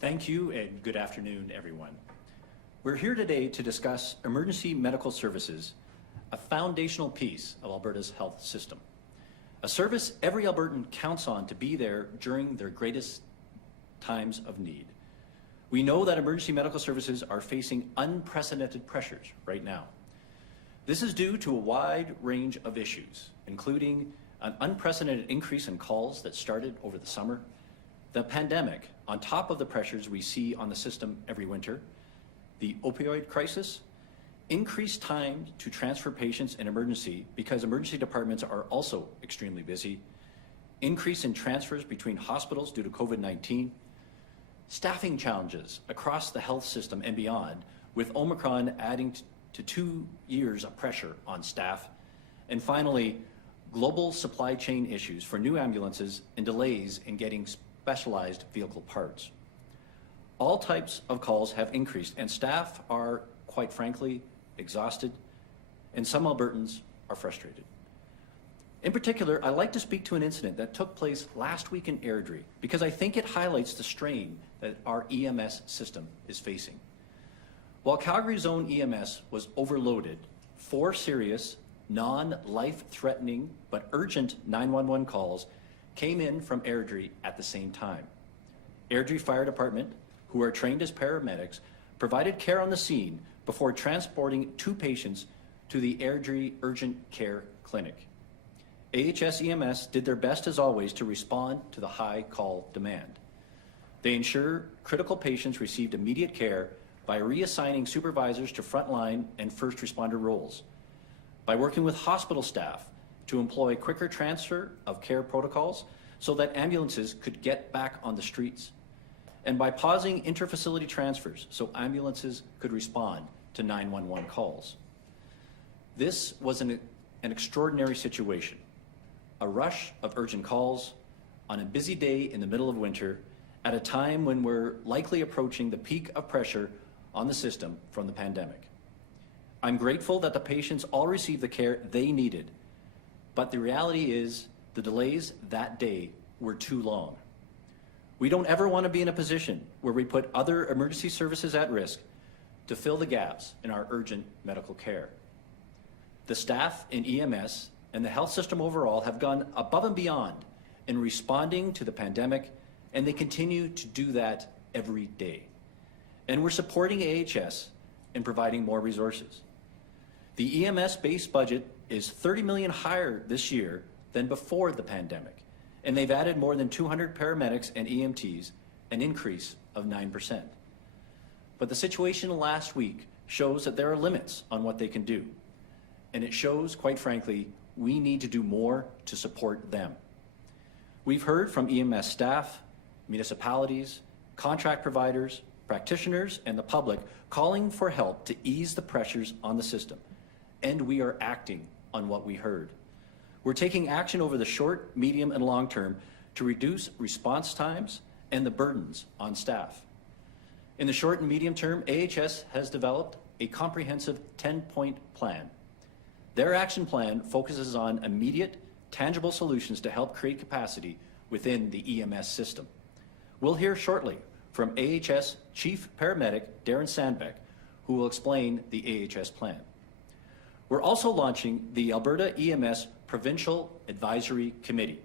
Thank you and good afternoon, everyone. We're here today to discuss emergency medical services, a foundational piece of Alberta's health system. A service every Albertan counts on to be there during their greatest times of need. We know that emergency medical services are facing unprecedented pressures right now. This is due to a wide range of issues, including an unprecedented increase in calls that started over the summer, the pandemic, on top of the pressures we see on the system every winter, the opioid crisis, increased time to transfer patients in emergency because emergency departments are also extremely busy, increase in transfers between hospitals due to COVID-19, staffing challenges across the health system and beyond, with Omicron adding to 2 years of pressure on staff, and finally, global supply chain issues for new ambulances and delays in getting specialized vehicle parts. All types of calls have increased and staff are, quite frankly, exhausted, and some Albertans are frustrated. In particular, I'd like to speak to an incident that took place last week in Airdrie because I think it highlights the strain that our EMS system is facing. While Calgary's own EMS was overloaded, 4 serious, non-life-threatening but urgent 911 calls came in from Airdrie at the same time. Airdrie Fire Department, who are trained as paramedics, provided care on the scene before transporting 2 patients to the Airdrie Urgent Care Clinic. AHS EMS did their best as always to respond to the high call demand. They ensure critical patients received immediate care by reassigning supervisors to frontline and first responder roles, by working with hospital staff to employ quicker transfer of care protocols so that ambulances could get back on the streets, and by pausing interfacility transfers so ambulances could respond to 911 calls. This was an extraordinary situation, a rush of urgent calls on a busy day in the middle of winter at a time when we're likely approaching the peak of pressure on the system from the pandemic. I'm grateful that the patients all received the care they needed, but the reality is the delays that day were too long. We don't ever want to be in a position where we put other emergency services at risk to fill the gaps in our urgent medical care. The staff in EMS and the health system overall have gone above and beyond in responding to the pandemic, and they continue to do that every day. And we're supporting AHS in providing more resources. The EMS base budget is $30 million higher this year than before the pandemic, and they've added more than 200 paramedics and EMTs, an increase of 9%. But the situation last week shows that there are limits on what they can do, and it shows, quite frankly, we need to do more to support them. We've heard from EMS staff, municipalities, contract providers, practitioners, and the public calling for help to ease the pressures on the system, and we are acting on what we heard. We're taking action over the short, medium, and long term to reduce response times and the burdens on staff. In the short and medium term, AHS has developed a comprehensive 10-point plan. Their action plan focuses on immediate, tangible solutions to help create capacity within the EMS system. We'll hear shortly from AHS Chief Paramedic Darren Sandbeck, who will explain the AHS plan. We're also launching the Alberta EMS Provincial Advisory Committee.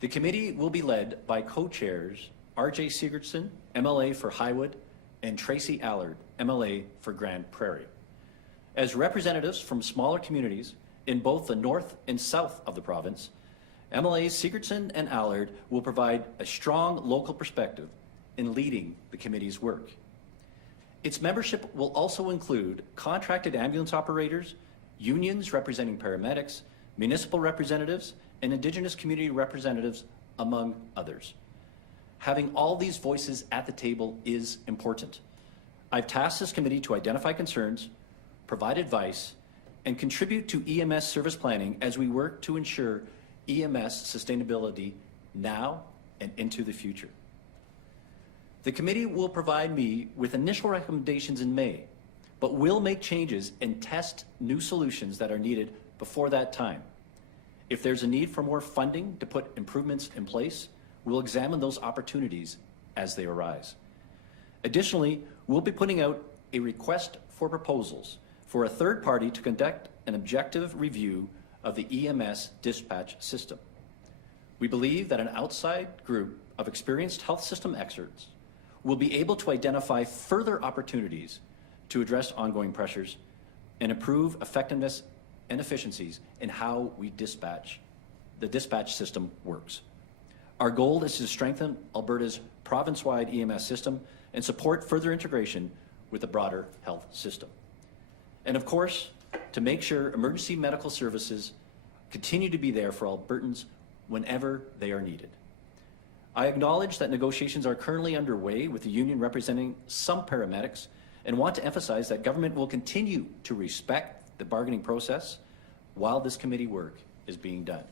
The committee will be led by co-chairs R.J. Sigurdsson, MLA for Highwood, and Tracy Allard, MLA for Grand Prairie. As representatives from smaller communities in both the north and south of the province, MLAs Sigurdsson and Allard will provide a strong local perspective in leading the committee's work. Its membership will also include contracted ambulance operators, unions representing paramedics, municipal representatives, and Indigenous community representatives, among others. Having all these voices at the table is important. I've tasked this committee to identify concerns, provide advice, and contribute to EMS service planning as we work to ensure EMS sustainability now and into the future. The committee will provide me with initial recommendations in May, but will make changes and test new solutions that are needed before that time. If there's a need for more funding to put improvements in place, we'll examine those opportunities as they arise. Additionally, we'll be putting out a request for proposals for a third party to conduct an objective review of the EMS dispatch system. We believe that an outside group of experienced health system experts will be able to identify further opportunities to address ongoing pressures and improve effectiveness and efficiencies in how the dispatch system works. Our goal is to strengthen Alberta's province-wide EMS system and support further integration with the broader health system. And of course, to make sure emergency medical services continue to be there for Albertans whenever they are needed. I acknowledge that negotiations are currently underway with the union representing some paramedics and want to emphasize that government will continue to respect the bargaining process while this committee work is being done.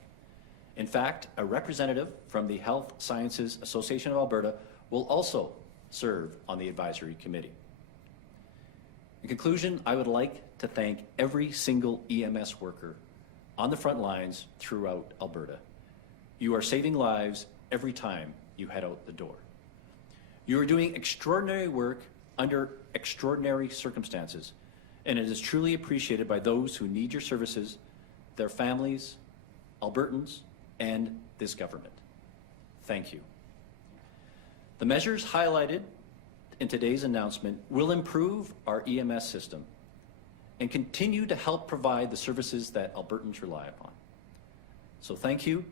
In fact, a representative from the Health Sciences Association of Alberta will also serve on the advisory committee. In conclusion, I would like to thank every single EMS worker on the front lines throughout Alberta. You are saving lives every time you head out the door. You are doing extraordinary work under extraordinary circumstances, and it is truly appreciated by those who need your services, their families, Albertans, and this government. Thank you. The measures highlighted in today's announcement will improve our EMS system and continue to help provide the services that Albertans rely upon. So thank you,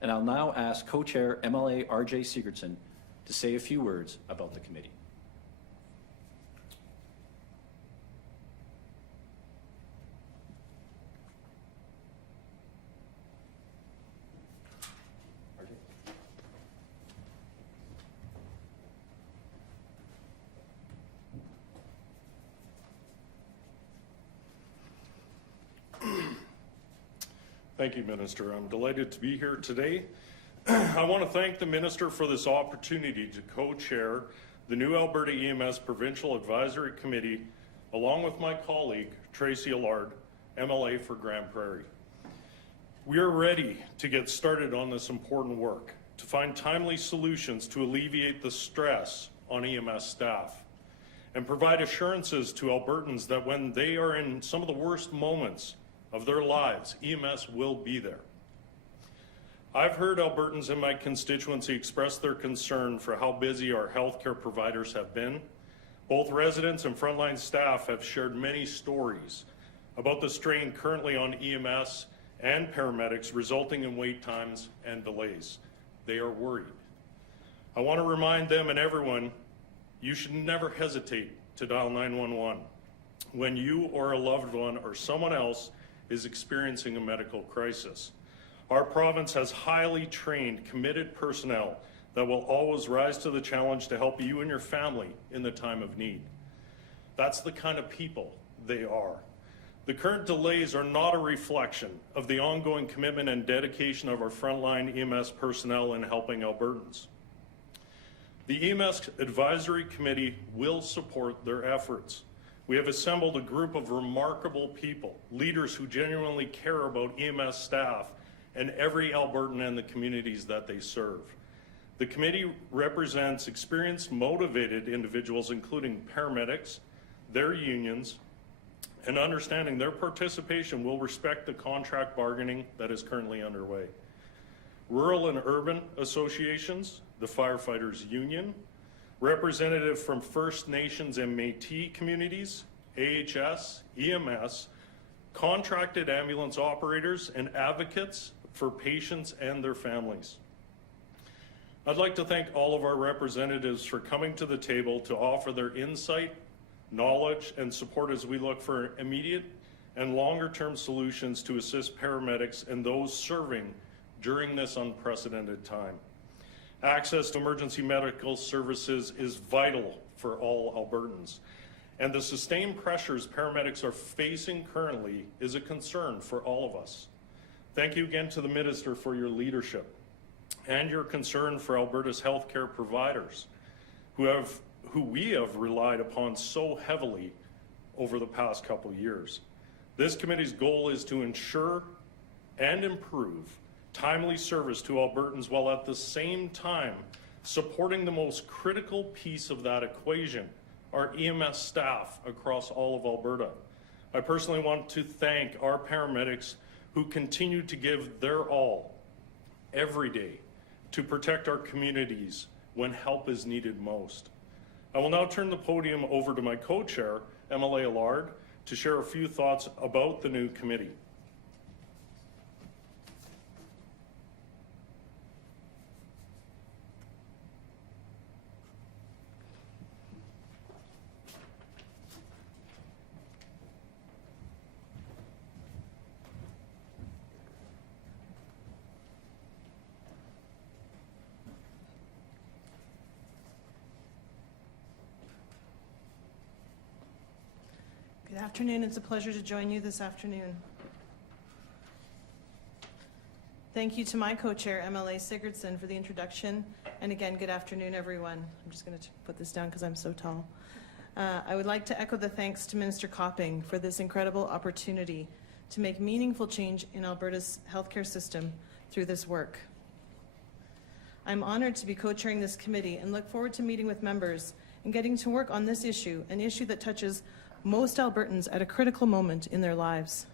and I'll now ask Co-Chair MLA RJ Sigurdsson to say a few words about the committee. Thank you, Minister. I'm delighted to be here today. I want to thank the Minister for this opportunity to co-chair the new Alberta EMS Provincial Advisory Committee, along with my colleague, Tracy Allard, MLA for Grand Prairie. We are ready to get started on this important work, to find timely solutions to alleviate the stress on EMS staff, and provide assurances to Albertans that when they are in some of the worst moments of their lives, EMS will be there. I've heard Albertans in my constituency express their concern for how busy our healthcare providers have been. Both residents and frontline staff have shared many stories about the strain currently on EMS and paramedics, resulting in wait times and delays. They are worried. I want to remind them and everyone, you should never hesitate to dial 911 when you or a loved one or someone else is experiencing a medical crisis. Our province has highly trained, committed personnel that will always rise to the challenge to help you and your family in the time of need. That's the kind of people they are. The current delays are not a reflection of the ongoing commitment and dedication of our frontline EMS personnel in helping Albertans. The EMS Advisory Committee will support their efforts. We have assembled a group of remarkable people, leaders who genuinely care about EMS staff and every Albertan and the communities that they serve. The committee represents experienced, motivated individuals, including paramedics, their unions, and understanding their participation will respect the contract bargaining that is currently underway. Rural and urban associations, the Firefighters Union, representative from First Nations and Métis communities, AHS, EMS, contracted ambulance operators, and advocates for patients and their families. I'd like to thank all of our representatives for coming to the table to offer their insight, knowledge, and support as we look for immediate and longer-term solutions to assist paramedics and those serving during this unprecedented time. Access to emergency medical services is vital for all Albertans, and the sustained pressures paramedics are facing currently is a concern for all of us. Thank you again to the Minister for your leadership and your concern for Alberta's healthcare providers, who we have relied upon so heavily over the past couple of years. This committee's goal is to ensure and improve timely service to Albertans while at the same time Supporting the most critical piece of that equation, our EMS staff across all of Alberta. I personally want to thank our paramedics who continue to give their all every day to protect our communities when help is needed most. I will now turn the podium over to my co-chair, MLA Allard, to share a few thoughts about the new committee. Good afternoon. It's a pleasure to join you this afternoon. Thank you to my co-chair, MLA Sigurdsson, for the introduction. And again, good afternoon, everyone. I'm just going to put this down because I'm so tall. I would like to echo the thanks to Minister Copping for this incredible opportunity to make meaningful change in Alberta's healthcare system through this work. I'm honored to be co-chairing this committee and look forward to meeting with members and getting to work on this issue, an issue that touches most Albertans at a critical moment in their lives.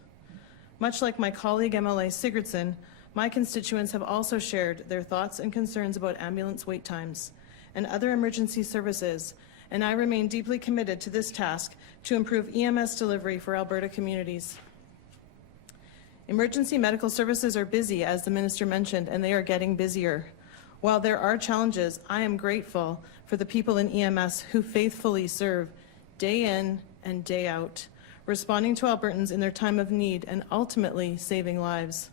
Much like my colleague MLA Sigurdsson, my constituents have also shared their thoughts and concerns about ambulance wait times and other emergency services, and I remain deeply committed to this task to improve EMS delivery for Alberta communities. Emergency medical services are busy, as the Minister mentioned, and they are getting busier. While there are challenges, I am grateful for the people in EMS who faithfully serve day in and day out, responding to Albertans in their time of need and ultimately saving lives.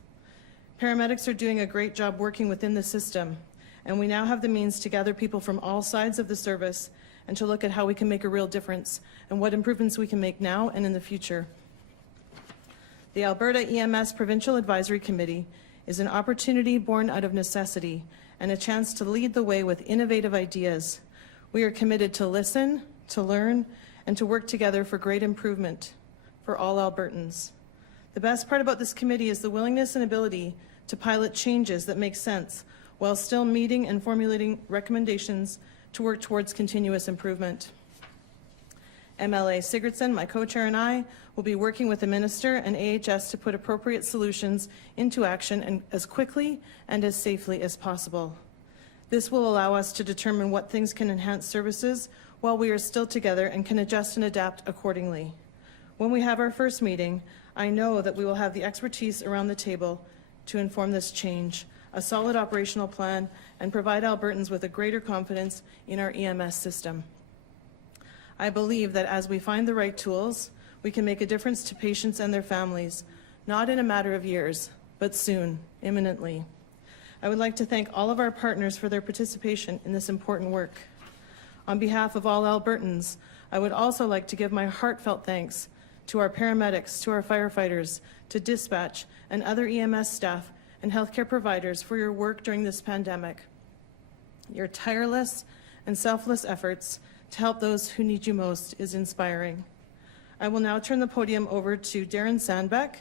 Paramedics are doing a great job working within the system, and we now have the means to gather people from all sides of the service and to look at how we can make a real difference and what improvements we can make now and in the future. The Alberta EMS Provincial Advisory Committee is an opportunity born out of necessity and a chance to lead the way with innovative ideas. We are committed to listen, to learn, and to work together for great improvement for all Albertans. The best part about this committee is the willingness and ability to pilot changes that make sense while still meeting and formulating recommendations to work towards continuous improvement. MLA Sigurdsson, my co-chair, and I will be working with the Minister and AHS to put appropriate solutions into action and as quickly and as safely as possible. This will allow us to determine what things can enhance services while we are still together and can adjust and adapt accordingly. When we have our first meeting, I know that we will have the expertise around the table to inform this change, a solid operational plan, and provide Albertans with a greater confidence in our EMS system. I believe that as we find the right tools, we can make a difference to patients and their families, not in a matter of years, but soon, imminently. I would like to thank all of our partners for their participation in this important work. On behalf of all Albertans, I would also like to give my heartfelt thanks to our paramedics, to our firefighters, to dispatch and other EMS staff and healthcare providers for your work during this pandemic. Your tireless and selfless efforts to help those who need you most is inspiring. I will now turn the podium over to Darren Sandbeck,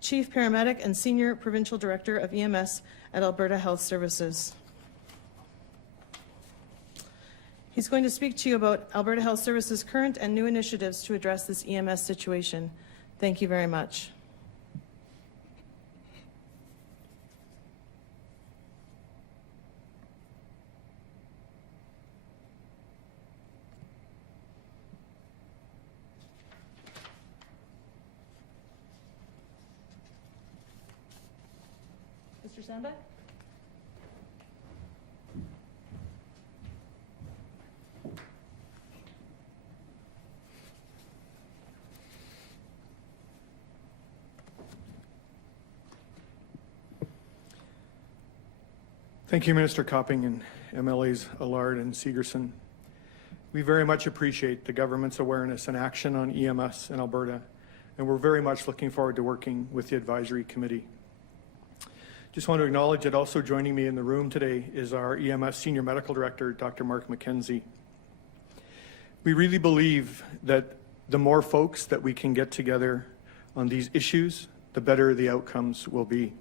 Chief Paramedic and Senior Provincial Director of EMS at Alberta Health Services. He's going to speak to you about Alberta Health Services' current and new initiatives to address this EMS situation. Thank you very much. Mr. Sandbeck? Thank you, Minister Copping and MLAs Allard and Sigurdsson. We very much appreciate the government's awareness and action on EMS in Alberta, and we're very much looking forward to working with the advisory committee. Just want to acknowledge that also joining me in the room today is our EMS Senior Medical Director, Dr. Mark McKenzie. We really believe that the more folks that we can get together on these issues, the better the outcomes will be.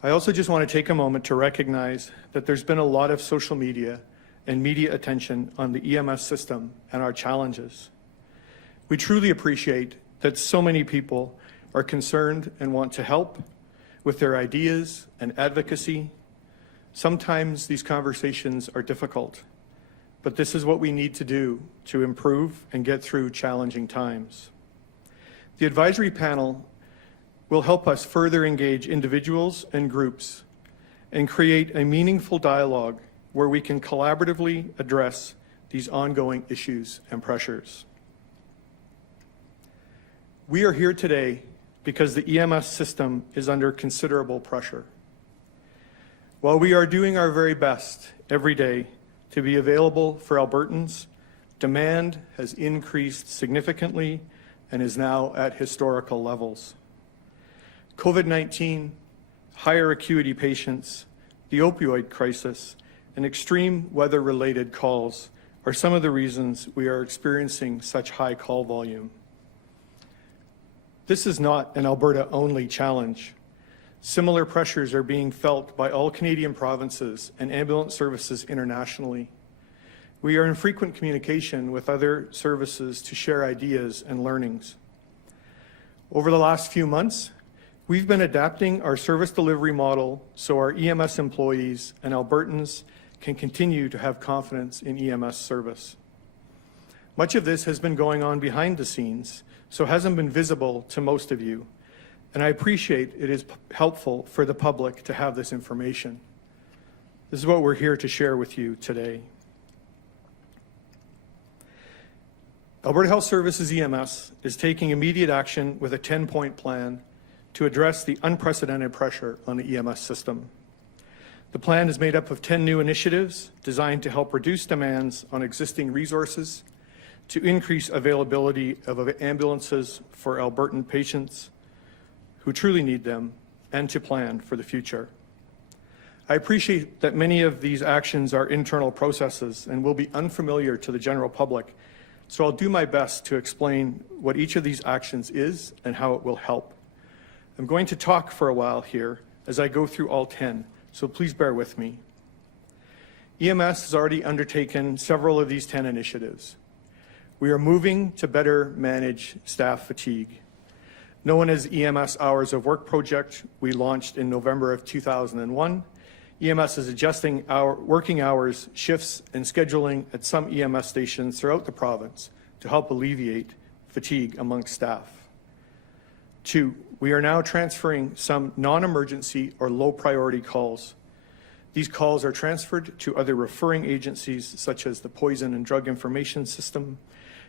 I also just want to take a moment to recognize that there's been a lot of social media and media attention on the EMS system and our challenges. We truly appreciate that so many people are concerned and want to help with their ideas and advocacy. Sometimes these conversations are difficult, but this is what we need to do to improve and get through challenging times. The advisory panel will help us further engage individuals and groups and create a meaningful dialogue where we can collaboratively address these ongoing issues and pressures. We are here today because the EMS system is under considerable pressure. While we are doing our very best every day to be available for Albertans, demand has increased significantly and is now at historical levels. COVID-19, higher acuity patients, the opioid crisis, and extreme weather-related calls are some of the reasons we are experiencing such high call volume. This is not an Alberta-only challenge. Similar pressures are being felt by all Canadian provinces and ambulance services internationally. We are in frequent communication with other services to share ideas and learnings. Over the last few months, we've been adapting our service delivery model so our EMS employees and Albertans can continue to have confidence in EMS service. Much of this has been going on behind the scenes, so hasn't been visible to most of you, and I appreciate it is helpful for the public to have this information. This is what we're here to share with you today. Alberta Health Services EMS is taking immediate action with a 10-point plan to address the unprecedented pressure on the EMS system. The plan is made up of 10 new initiatives designed to help reduce demands on existing resources, to increase availability of ambulances for Albertan patients who truly need them, and to plan for the future. I appreciate that many of these actions are internal processes and will be unfamiliar to the general public, so I'll do my best to explain what each of these actions is and how it will help. I'm going to talk for a while here as I go through all 10, so please bear with me. EMS has already undertaken several of these 10 initiatives. We are moving to better manage staff fatigue. Known as EMS Hours of Work project, we launched in November of 2001. EMS is adjusting our working hours, shifts, and scheduling at some EMS stations throughout the province to help alleviate fatigue among staff. 2, we are now transferring some non-emergency or low-priority calls. These calls are transferred to other referring agencies such as the Poison and Drug Information System,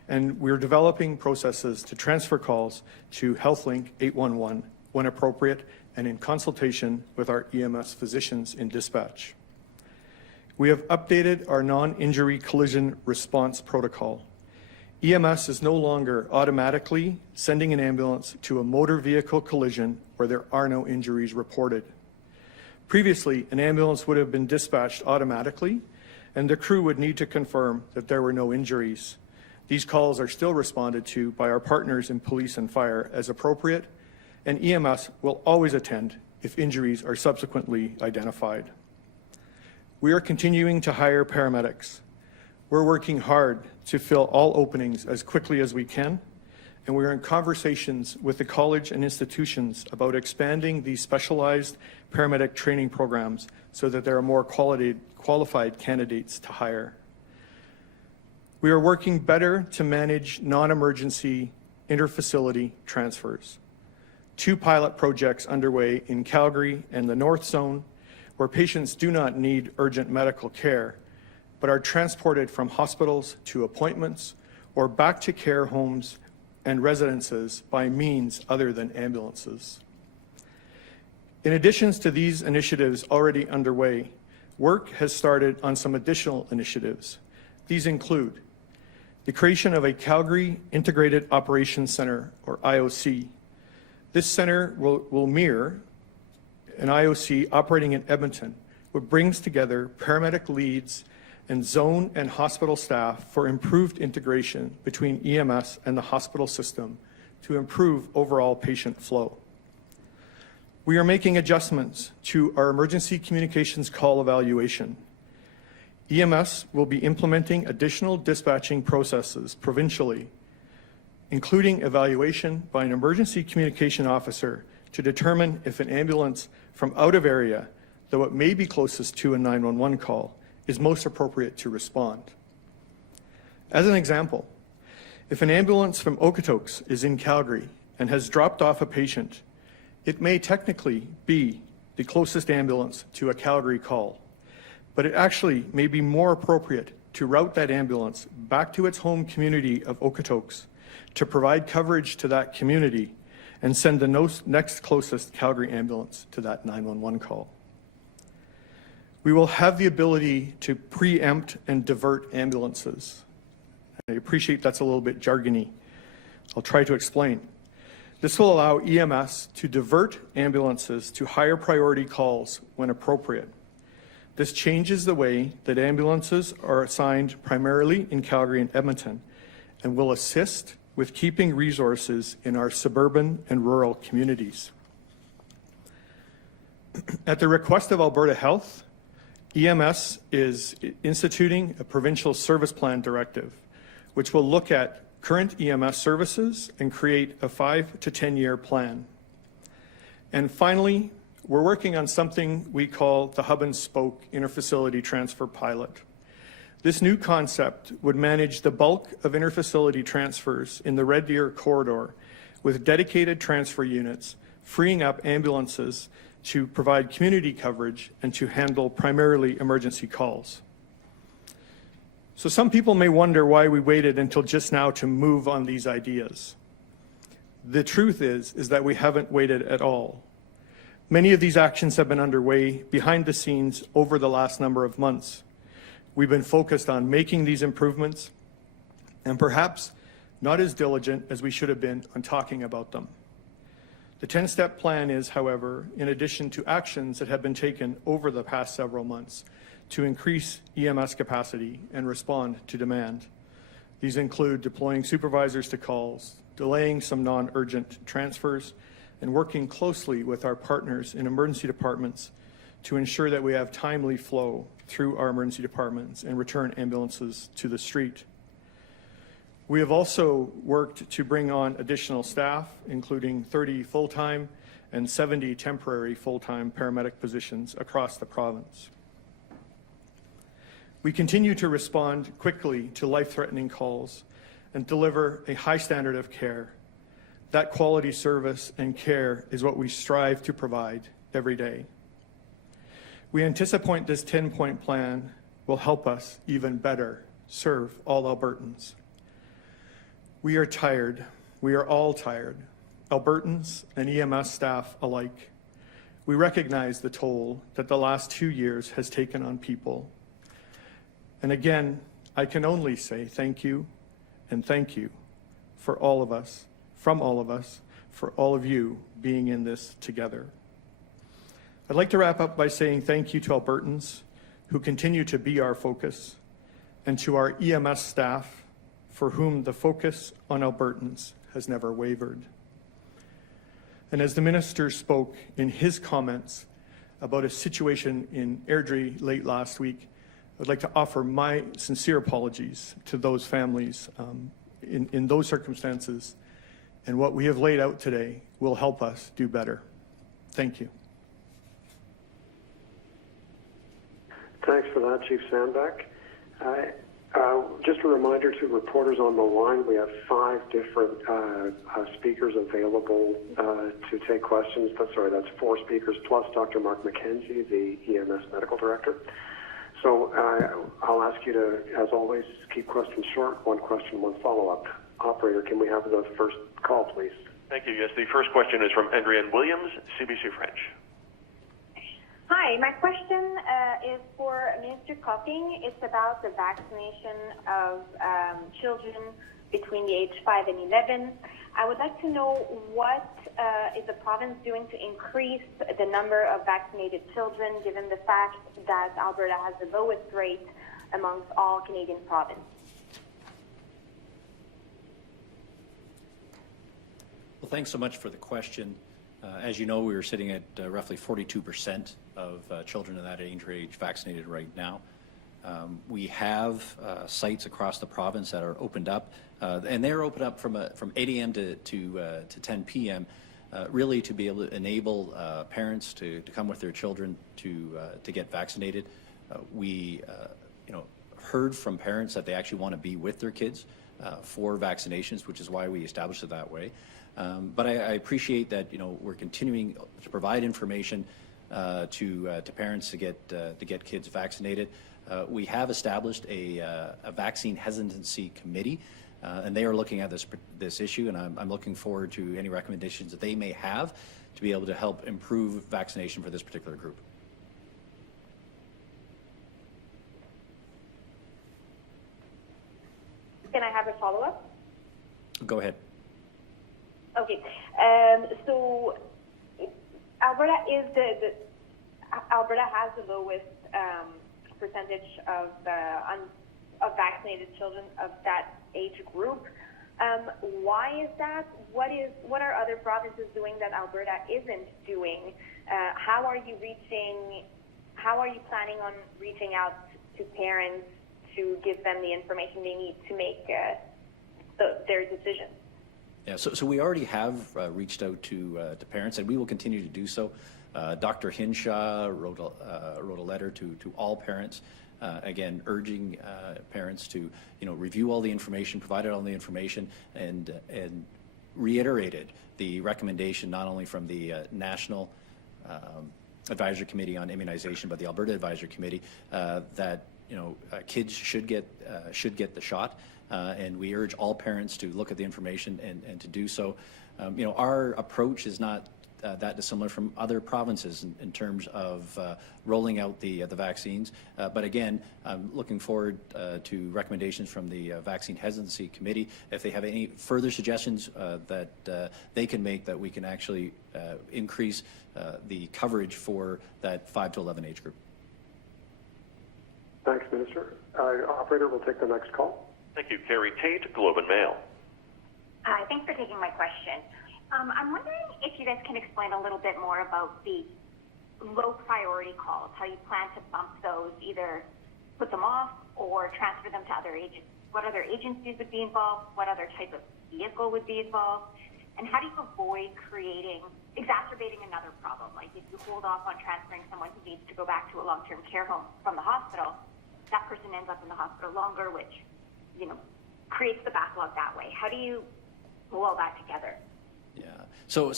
and we're developing processes to transfer calls to HealthLink 811 when appropriate and in consultation with our EMS physicians in dispatch. We have updated our non-injury collision response protocol. EMS is no longer automatically sending an ambulance to a motor vehicle collision where there are no injuries reported. Previously, an ambulance would have been dispatched automatically, and the crew would need to confirm that there were no injuries. These calls are still responded to by our partners in police and fire as appropriate, and EMS will always attend if injuries are subsequently identified. We are continuing to hire paramedics. We're working hard to fill all openings as quickly as we can, and we are in conversations with the college and institutions about expanding these specialized paramedic training programs so that there are more qualified candidates to hire. We are working better to manage non-emergency interfacility transfers. 2 pilot projects underway in Calgary and the North Zone, where patients do not need urgent medical care, but are transported from hospitals to appointments or back to care homes and residences by means other than ambulances. In addition to these initiatives already underway, work has started on some additional initiatives. These include the creation of a Calgary Integrated Operations Center, or IOC. This center will mirror an IOC operating in Edmonton, which brings together paramedic leads and zone and hospital staff for improved integration between EMS and the hospital system to improve overall patient flow. We are making adjustments to our emergency communications call evaluation. EMS will be implementing additional dispatching processes provincially, including evaluation by an emergency communication officer to determine if an ambulance from out of area, though it may be closest to a 911 call, is most appropriate to respond. As an example, if an ambulance from Okotoks is in Calgary and has dropped off a patient, it may technically be the closest ambulance to a Calgary call, but it actually may be more appropriate to route that ambulance back to its home community of Okotoks to provide coverage to that community and send the next closest Calgary ambulance to that 911 call. We will have the ability to preempt and divert ambulances. I appreciate that's a little bit jargony. I'll try to explain. This will allow EMS to divert ambulances to higher priority calls when appropriate. This changes the way that ambulances are assigned primarily in Calgary and Edmonton and will assist with keeping resources in our suburban and rural communities. At the request of Alberta Health, EMS is instituting a provincial service plan directive, which will look at current EMS services and create a 5 to 10-year plan. And finally, we're working on something we call the hub and spoke interfacility transfer pilot. This new concept would manage the bulk of interfacility transfers in the Red Deer corridor with dedicated transfer units, freeing up ambulances to provide community coverage and to handle primarily emergency calls. So some people may wonder why we waited until just now to move on these ideas. The truth is that we haven't waited at all. Many of these actions have been underway behind the scenes over the last number of months. We've been focused on making these improvements and perhaps not as diligent as we should have been on talking about them. The 10-step plan is, however, in addition to actions that have been taken over the past several months to increase EMS capacity and respond to demand. These include deploying supervisors to calls, delaying some non-urgent transfers, and working closely with our partners in emergency departments to ensure that we have timely flow through our emergency departments and return ambulances to the street. We have also worked to bring on additional staff, including 30 full-time and 70 temporary full-time paramedic positions across the province. We continue to respond quickly to life-threatening calls and deliver a high standard of care. That quality service and care is what we strive to provide every day. We anticipate this 10-point plan will help us even better serve all Albertans. We are tired. We are all tired, Albertans and EMS staff alike. We recognize the toll that the last 2 years has taken on people. And again, I can only say thank you and thank you for all of us, from all of us, for all of you being in this together. I'd like to wrap up by saying thank you to Albertans who continue to be our focus, and to our EMS staff for whom the focus on Albertans has never wavered. And as the minister spoke in his comments about a situation in Airdrie late last week, I'd like to offer my sincere apologies to those families in those circumstances, and what we have laid out today will help us do better. Thank you. Thanks for that, Chief Sandbeck. Just a reminder to reporters on the line, we have 5 different speakers available to take questions. That's 4 speakers plus Dr. Mark McKenzie, the EMS Medical Director. So I'll ask you to, as always, keep questions short, 1 question, 1 follow-up. Operator, can we have the first call, please? Thank you. Yes, the first question is from Andrienne Williams, CBC French. Hi, my question is for Minister Copping. It's about the vaccination of children between the age 5 and 11. I would like to know what is the province doing to increase the number of vaccinated children, given the fact that Alberta has the lowest rate amongst all Canadian provinces. Well, thanks so much for the question. As you know, we were sitting at roughly 42% of children in that age range vaccinated right now. We have sites across the province that are opened up, and they're opened up from 8 a.m. to 10 p.m. Really to be able to enable parents to come with their children to get vaccinated. We heard from parents that they actually want to be with their kids for vaccinations, which is why we established it that way. But I appreciate that we're continuing to provide information to parents to get kids vaccinated. We have established a vaccine hesitancy committee, and they are looking at this issue, and I'm looking forward to any recommendations that they may have to be able to help improve vaccination for this particular group. Can I have a follow-up? Go ahead. Okay. So Alberta Alberta has the lowest percentage of vaccinated children of that age group. Why is that? What are other provinces doing that Alberta isn't doing? How are you planning on reaching out to parents to give them the information they need to make their decision? Yeah, so we already have reached out to parents, and we will continue to do so. Dr. Hinshaw wrote a letter to all parents, again urging parents to review all the information, provided all the information, and reiterated the recommendation not only from the National Advisory Committee on Immunization, but the Alberta Advisory Committee that kids should get the shot. And we urge all parents to look at the information and to do so. Our approach is not that dissimilar from other provinces in terms of rolling out the vaccines. But again, I'm looking forward to recommendations from the Vaccine Hesitancy Committee. If they have any further suggestions that they can make, that we can actually increase the coverage for that 5 to 11 age group. Thanks, Minister. Operator, we'll take the next call. Thank you. Carrie Tate, Globe and Mail. Hi, thanks for taking my question. I'm wondering if you guys can explain a little bit more about the low priority calls, how you plan to bump those, either put them off or transfer them to other agents. What other agencies would be involved? What other type of vehicle would be involved? And how do you avoid exacerbating another problem? Like if you hold off on transferring someone who needs to go back to a long-term care home from the hospital, that person ends up in the hospital longer, which creates the backlog that way. How do you pull all that together? Yeah. So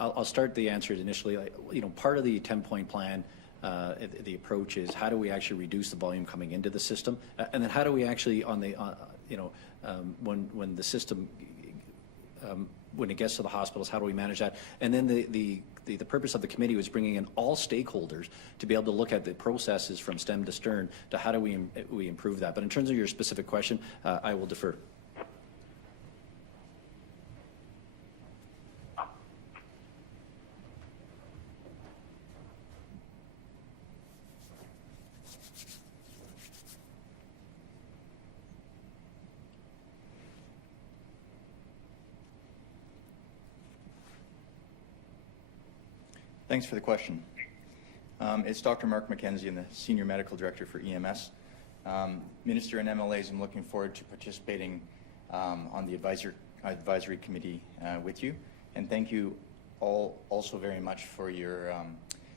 I'll start the answer initially. Part of the 10-point plan, the approach is how do we actually reduce the volume coming into the system, and then how do we actually when the system when it gets to the hospitals, how do we manage that? And then the purpose of the committee was bringing in all stakeholders to be able to look at the processes from stem to stern to how do we improve that. But in terms of your specific question, I will defer. Thanks for the question. It's Dr. Mark McKenzie. I'm the Senior Medical Director for EMS. Minister and MLAs, I'm looking forward to participating on the advisory committee with you. And thank you all also very much for your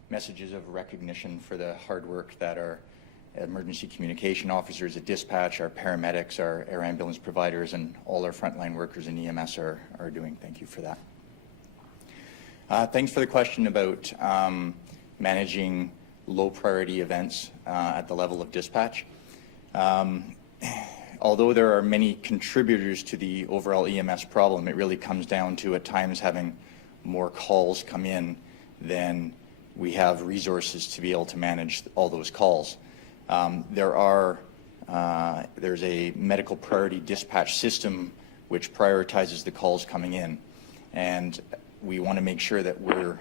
messages of recognition for the hard work that our emergency communication officers at dispatch, our paramedics, our air ambulance providers, and all our frontline workers in EMS are doing. Thank you for that. Thanks for the question about managing low priority events at the level of dispatch. Although there are many contributors to the overall EMS problem, it really comes down to at times having more calls come in than we have resources to be able to manage all those calls. There's a medical priority dispatch system which prioritizes the calls coming in, and we want to make sure that we're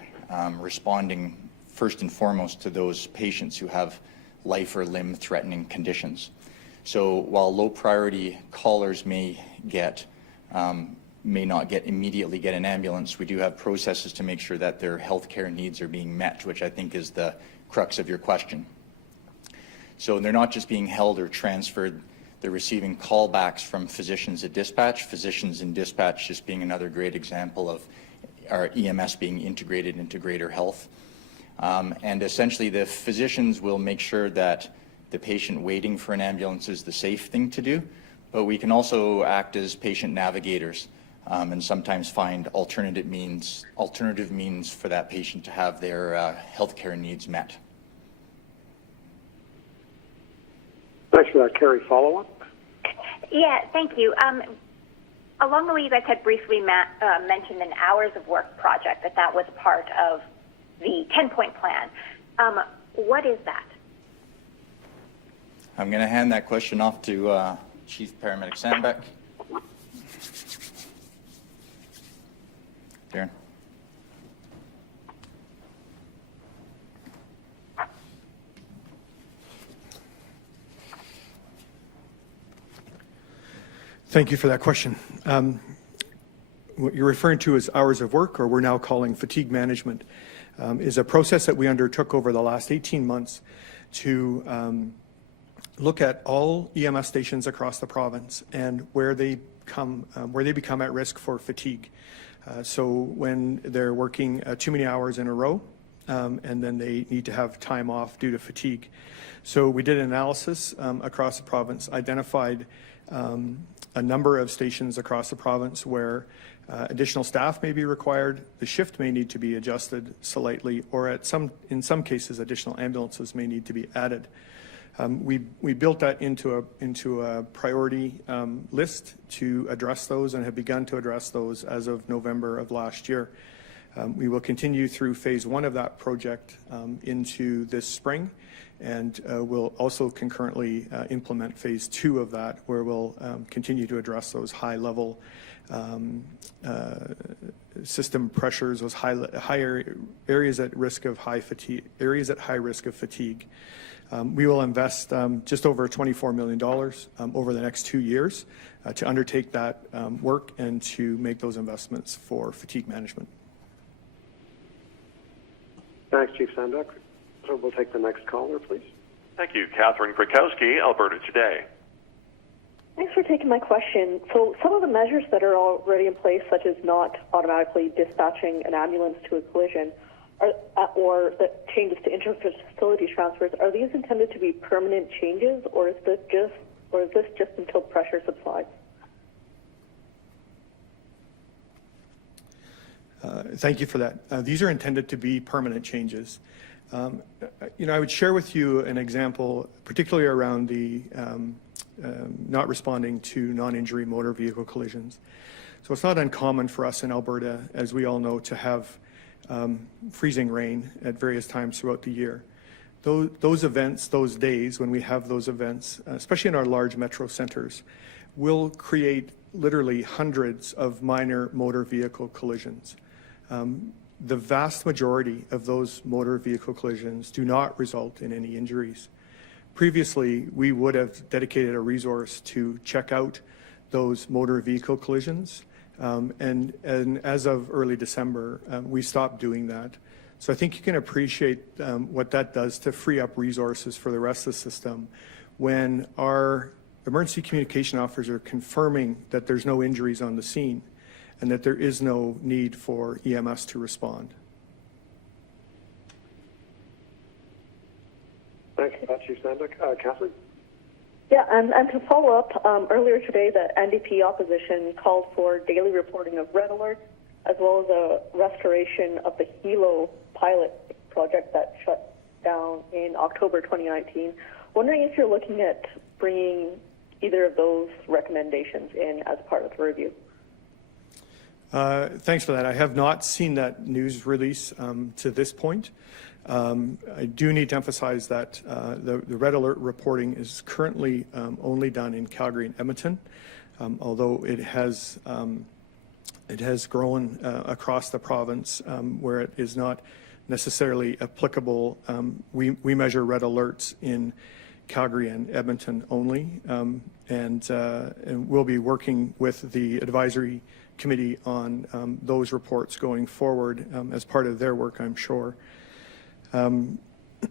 responding first and foremost to those patients who have life or limb threatening conditions. So while low priority callers may get may not immediately get an ambulance, we do have processes to make sure that their healthcare needs are being met, which I think is the crux of your question. So they're not just being held or transferred, they're receiving callbacks from physicians at dispatch, physicians in dispatch just being another great example of our EMS being integrated into greater health. And essentially the physicians will make sure that the patient waiting for an ambulance is the safe thing to do, but we can also act as patient navigators and sometimes find alternative means for that patient to have their healthcare needs met. Thanks for that. Carrie, follow-up? Yeah, thank you. Along the way, you guys had briefly mentioned an hours of work project, that was part of the 10-point plan. What is that? I'm going to hand that question off to Chief Paramedic Sandbeck. Darren. Thank you for that question. What you're referring to as hours of work, or we're now calling fatigue management, is a process that we undertook over the last 18 months to look at all EMS stations across the province and where they become at risk for fatigue. So when they're working too many hours in a row, and then they need to have time off due to fatigue. So we did an analysis across the province, identified a number of stations across the province where additional staff may be required, the shift may need to be adjusted slightly, or in some cases, additional ambulances may need to be added. We built that into a priority list to address those and have begun to address those as of November of last year. We will continue through phase 1 of that project into this spring, and we'll also concurrently implement phase 2 of that, where we'll continue to address those high-level system pressures, those higher areas at risk of high risk of fatigue. We will invest just over $24 million over the next 2 years to undertake that work and to make those investments for fatigue management. Thanks, Chief Sandbeck. So we'll take the next caller, please. Thank you. Catherine Krakowski, Alberta Today. Thanks for taking my question. So some of the measures that are already in place, such as not automatically dispatching an ambulance to a collision, or the changes to inter-facility transfers, are these intended to be permanent changes, or is this just until pressure subsides? Thank you for that. These are intended to be permanent changes. I would share with you an example, particularly around the not responding to non-injury motor vehicle collisions. So it's not uncommon for us in Alberta, as we all know, to have freezing rain at various times throughout the year. Those events, those days when we have those events, especially in our large metro centers, will create literally hundreds of minor motor vehicle collisions. The vast majority of those motor vehicle collisions do not result in any injuries. Previously, we would have dedicated a resource to check out those motor vehicle collisions, and as of early December, we stopped doing that. So I think you can appreciate what that does to free up resources for the rest of the system when our emergency communication officers are confirming that there's no injuries on the scene and that there is no need for EMS to respond. Thanks for that, Chief Sandbeck. Catherine? Yeah, and to follow up, earlier today, the NDP opposition called for daily reporting of red alerts, as well as a restoration of the Hilo pilot project that shut down in October 2019. Wondering if you're looking at bringing either of those recommendations in as part of the review. Thanks for that. I have not seen that news release to this point. I do need to emphasize that the red alert reporting is currently only done in Calgary and Edmonton, although it has grown across the province where it is not necessarily applicable. We measure red alerts in Calgary and Edmonton only, and we'll be working with the advisory committee on those reports going forward as part of their work, I'm sure.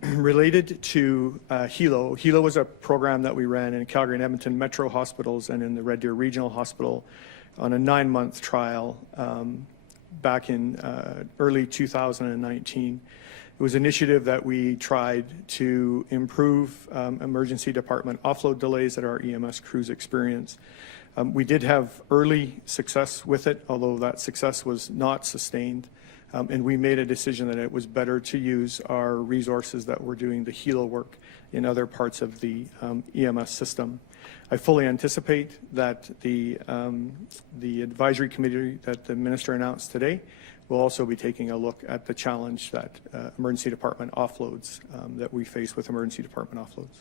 Related to HELO was a program that we ran in Calgary and Edmonton Metro hospitals and in the Red Deer Regional Hospital on a 9-month trial back in early 2019. It was an initiative that we tried to improve emergency department offload delays that our EMS crews experience. We did have early success with it, although that success was not sustained. And we made a decision that it was better to use our resources that were doing the HELO work in other parts of the EMS system. I fully anticipate that the advisory committee that the minister announced today will also be taking a look at the challenge that emergency department offloads that we face with emergency department offloads.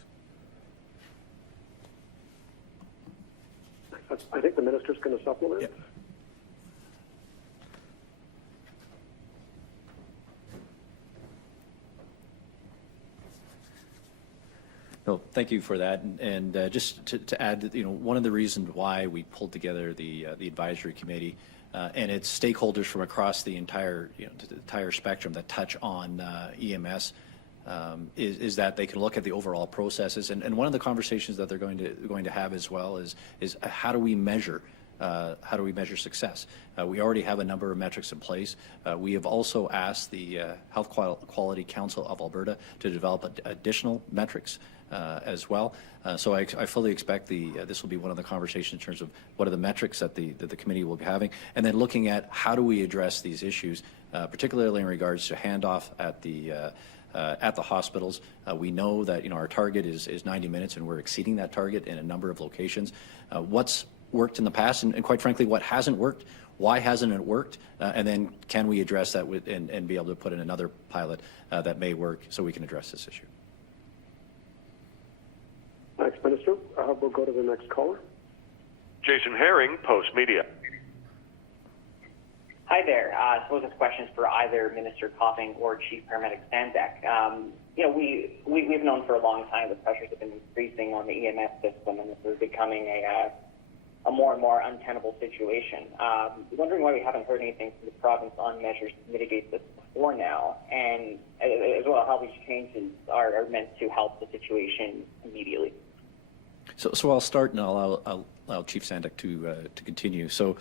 I think the minister's going to supplement. Yep. No, thank you for that. And just to add, one of the reasons why we pulled together the advisory committee and its stakeholders from across the entire spectrum that touch on EMS is that they can look at the overall processes. And one of the conversations that they're going to have as well is how do we measure success? We already have a number of metrics in place. We have also asked the Health Quality Council of Alberta to develop additional metrics as well. So I fully expect this will be one of the conversations in terms of what are the metrics that the committee will be having, and then looking at how do we address these issues, particularly in regards to handoff at the hospitals. We know that our target is 90 minutes, and we're exceeding that target in a number of locations. What's worked in the past, and quite frankly, what hasn't worked? Why hasn't it worked? And then can we address that and be able to put in another pilot that may work so we can address this issue? Thanks, Minister. We'll go to the next caller. Jason Herring, Post Media. Hi there. I suppose this question is for either Minister Copping or Chief Paramedic Sandbeck. We've known for a long time the pressures have been increasing on the EMS system, and this is becoming a more and more untenable situation. Wondering why we haven't heard anything from the province on measures to mitigate this before now, and as well how these changes are meant to help the situation immediately. So I'll start, and I'll allow Chief Sandbeck to continue. So,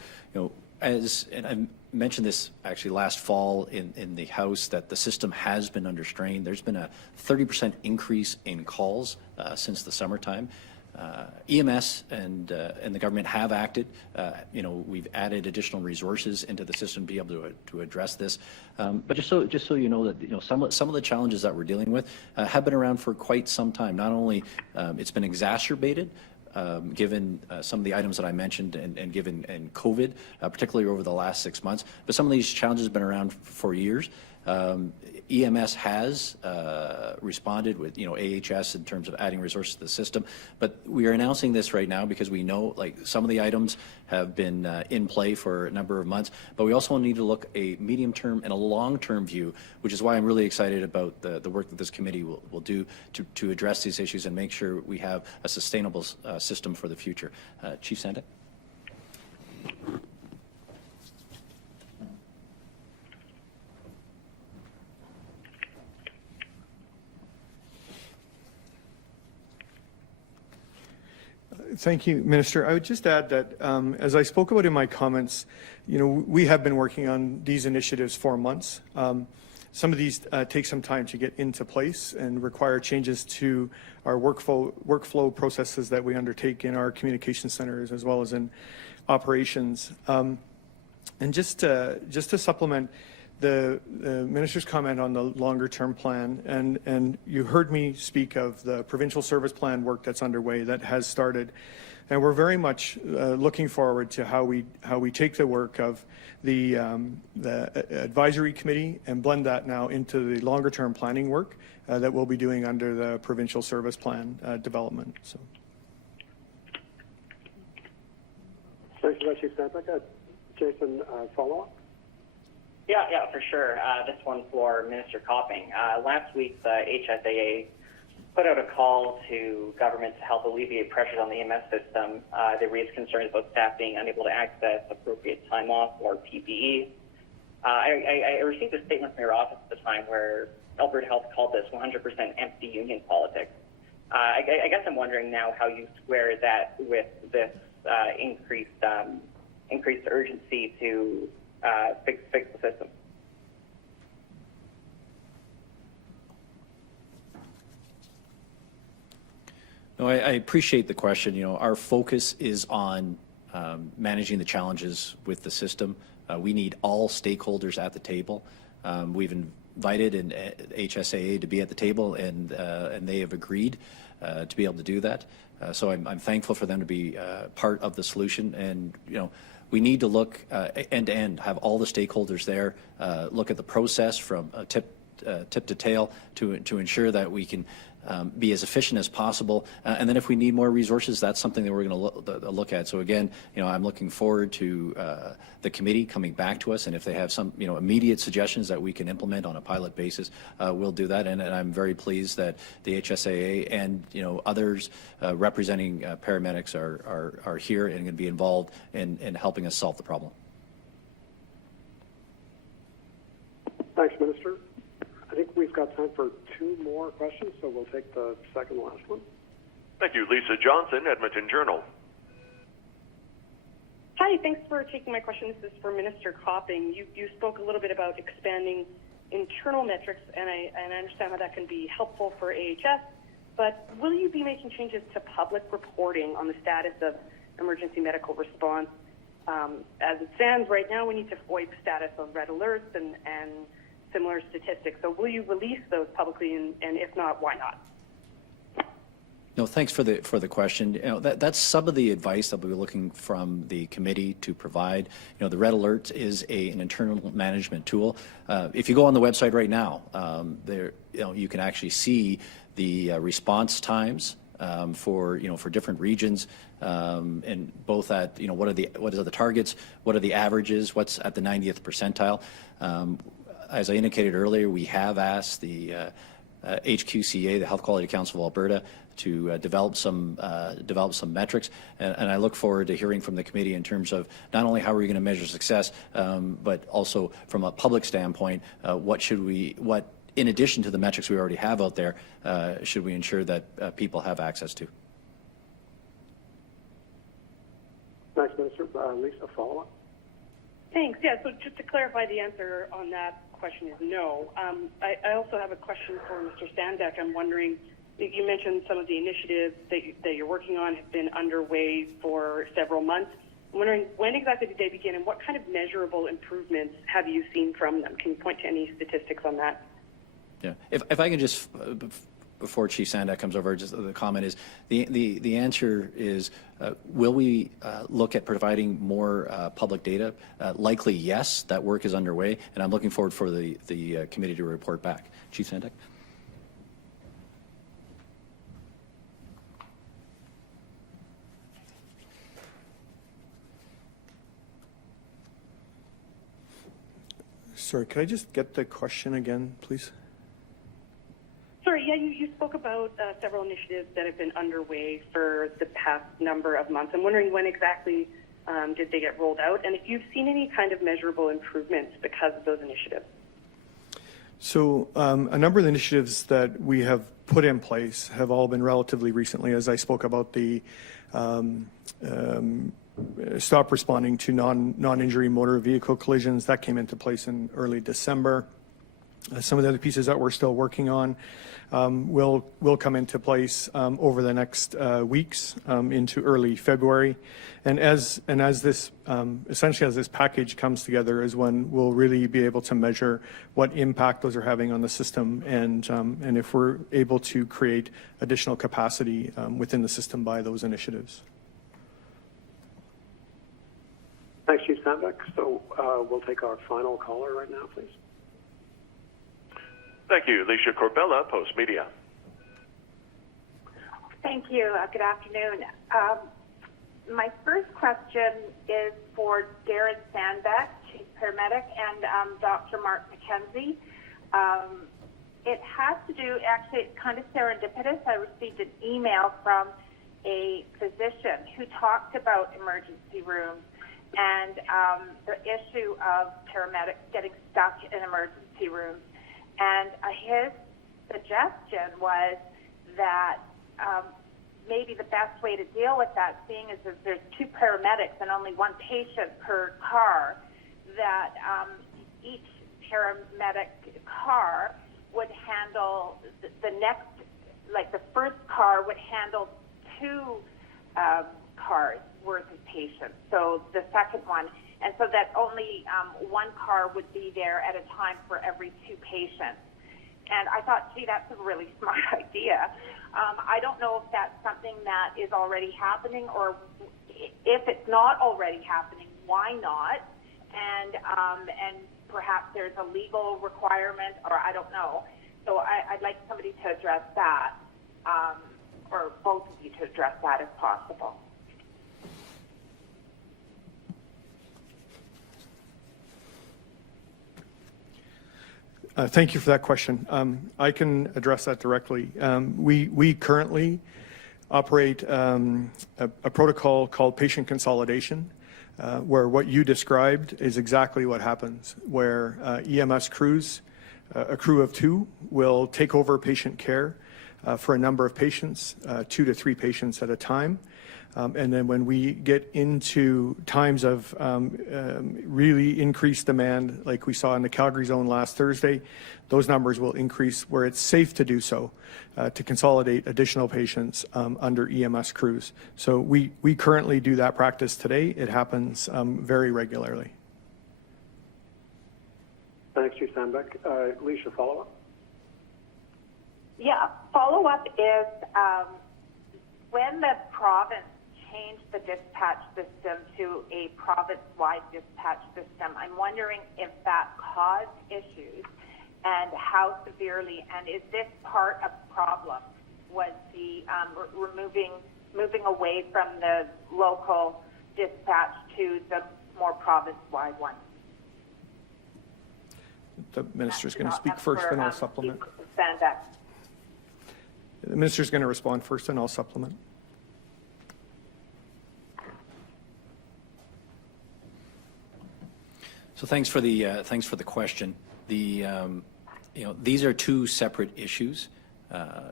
and I mentioned this actually last fall in the House, that the system has been under strain. There's been a 30% increase in calls since the summertime. EMS and the government have acted. We've added additional resources into the system to be able to address this. But just so you know that some of the challenges that we're dealing with have been around for quite some time. Not only it's been exacerbated given some of the items that I mentioned and given COVID, particularly over the last 6 months, but some of these challenges have been around for years. EMS has responded with AHS in terms of adding resources to the system, but we are announcing this right now because we know some of the items have been in play for a number of months, but we also need to look a medium-term and a long-term view, which is why I'm really excited about the work that this committee will do to address these issues and make sure we have a sustainable system for the future. Chief Sandbeck? Thank you, Minister. I would just add that, as I spoke about in my comments, we have been working on these initiatives for months. Some of these take some time to get into place and require changes to our workflow processes that we undertake in our communication centers as well as in operations. And just to supplement the minister's comment on the longer-term plan, and you heard me speak of the provincial service plan work that's underway that has started, and we're very much looking forward to how we take the work of the advisory committee and blend that now into the longer-term planning work that we'll be doing under the provincial service plan development. So. Thanks for that, Chief Sandbeck. Jason, follow-up? Yeah, for sure. This one for Minister Copping. Last week, the HSAA put out a call to government to help alleviate pressures on the EMS system. They raised concerns about staff being unable to access appropriate time off or PPE. I received a statement from your office at the time where Alberta Health called this 100% empty union politics. I guess I'm wondering now how you square that with this increased urgency to fix the system. No, I appreciate the question. Our focus is on managing the challenges with the system. We need all stakeholders at the table. We've invited HSAA to be at the table, and they have agreed to be able to do that. So I'm thankful for them to be part of the solution. And we need to look end to end, have all the stakeholders there, look at the process from tip to tail to ensure that we can be as efficient as possible. And then if we need more resources, that's something that we're going to look at. So again, I'm looking forward to the committee coming back to us, and if they have some immediate suggestions that we can implement on a pilot basis, we'll do that. And I'm very pleased that the HSAA and others representing paramedics are here and going to be involved in helping us solve the problem. Thanks, Minister. I think we've got time for 2 more questions, so we'll take the second last one. Thank you. Lisa Johnson, Edmonton Journal. Hi, thanks for taking my question. This is for Minister Copping. You spoke a little bit about expanding internal metrics, and I understand how that can be helpful for AHS, but will you be making changes to public reporting on the status of emergency medical response? As it stands right now, we need to FOIP status on red alerts and similar statistics. So will you release those publicly, and if not, why not? No, thanks for the question. That's some of the advice that we'll be looking from the committee to provide. The red alert is an internal management tool. If you go on the website right now, there you can actually see the response times for different regions, and both at what are the targets, what are the averages, what's at the 90th percentile. As I indicated earlier, we have asked the HQCA, the Health Quality Council of Alberta, to develop some metrics, and I look forward to hearing from the committee in terms of not only how are we going to measure success, but also from a public standpoint, what in addition to the metrics we already have out there, should we ensure that people have access to? Thanks, Minister. Lisa, follow-up. Thanks. Yeah, so just to clarify, the answer on that question is no. I also have a question for Mr. Standek. I'm wondering, you mentioned some of the initiatives that you're working on have been underway for several months. I'm wondering, when exactly did they begin, and what kind of measurable improvements have you seen from them? Can you point to any statistics on that? Yeah, if I can just, before Chief Sandak comes over, just the comment is, the answer is, will we look at providing more public data? Likely yes, that work is underway, and I'm looking forward for the committee to report back. Chief Sandak? Sorry, could I just get the question again, please? Sorry, yeah, you spoke about several initiatives that have been underway for the past number of months. I'm wondering when exactly did they get rolled out, and if you've seen any kind of measurable improvements because of those initiatives. So a number of the initiatives that we have put in place have all been relatively recently, as I spoke about the stop responding to non-injury motor vehicle collisions. That came into place in early December. Some of the other pieces that we're still working on will come into place over the next weeks into early February, and as this essentially as this package comes together is when we'll really be able to measure what impact those are having on the system, and if we're able to create additional capacity within the system by those initiatives. Thanks, Chief Sandak. So we'll take our final caller right now, please. Thank you. Alicia Corbella, Post Media. Thank you. Good afternoon. My first question is for Darren Sandbeck, Chief Paramedic, and Dr. Mark McKenzie, it has to do, actually, it's kind of serendipitous. I received an email from a physician who talked about emergency rooms and the issue of paramedics getting stuck in emergency rooms. And his suggestion was that maybe the best way to deal with that, seeing as there's 2 paramedics and only 1 patient per car, that each paramedic car would handle the next, like the first car would handle 2 cars worth of patients. So the second one, and so that only 1 car would be there at a time for every 2 patients. And I thought, gee, that's a really smart idea. I don't know if that's something that is already happening, or if it's not already happening, why not? And perhaps there's a legal requirement, or I don't know. So I'd like somebody to address that, or both of you to address that if possible. Thank you for that question. I can address that directly. We currently operate a protocol called patient consolidation, where what you described is exactly what happens, where EMS crews, a crew of 2, will take over patient care for a number of patients, 2 to 3 patients at a time. And then when we get into times of really increased demand, like we saw in the Calgary zone last Thursday, those numbers will increase where it's safe to do so, to consolidate additional patients under EMS crews. So we currently do that practice today. It happens very regularly. Thanks, Chief Sandbeck. Alicia, follow-up? Yeah, follow-up is when the province changed the dispatch system to a province-wide dispatch system, I'm wondering if that caused issues and how severely, and is this part of the problem, was the moving away from the local dispatch to the more province-wide one? The minister's going to speak first, and I'll supplement. Sandbeck. The minister's going to respond first, and I'll supplement. So thanks for the question. These are 2 separate issues.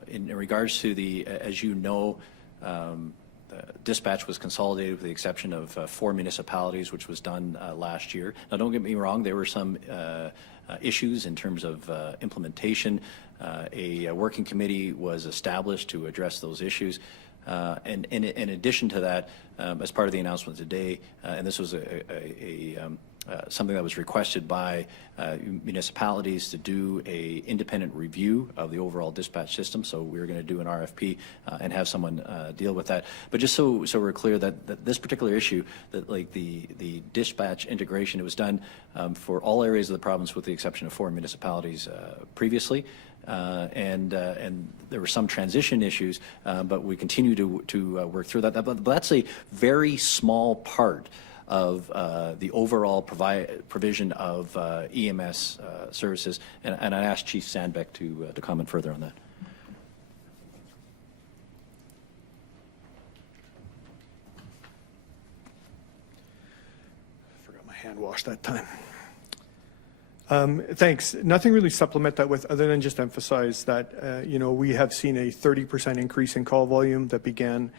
In regards to the, as you know, dispatch was consolidated with the exception of 4 municipalities, which was done last year. Now, don't get me wrong, there were some issues in terms of implementation. A working committee was established to address those issues. And in addition to that, as part of the announcement today, and this was something that was requested by municipalities to do a independent review of the overall dispatch system. So we're going to do an RFP and have someone deal with that. But just so we're clear that this particular issue, that like the dispatch integration, it was done for all areas of the province with the exception of 4 municipalities previously. And there were some transition issues, but we continue to work through that. But that's a very small part of the overall provision of EMS services. And I asked Chief Sandbeck to comment further on that. I forgot my hand wash that time. Thanks. Nothing really to supplement that with, other than just emphasize that, we have seen a 30% increase in call volume that began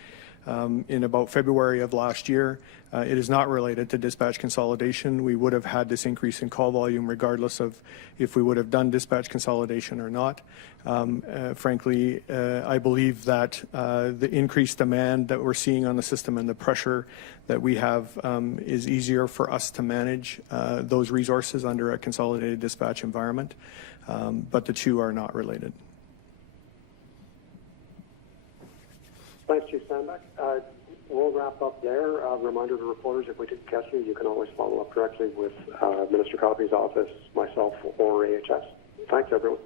in about February of last year. It is not related to dispatch consolidation. We would have had this increase in call volume regardless of if we would have done dispatch consolidation or not. Frankly, I believe that the increased demand that we're seeing on the system and the pressure that we have is easier for us to manage those resources under a consolidated dispatch environment, but the 2 are not related. Thanks, Chief Sandbeck. We'll wrap up there. Reminder to reporters, if we didn't catch you, you can always follow up directly with Minister Coffey's office, myself, or AHS. Thanks, everyone.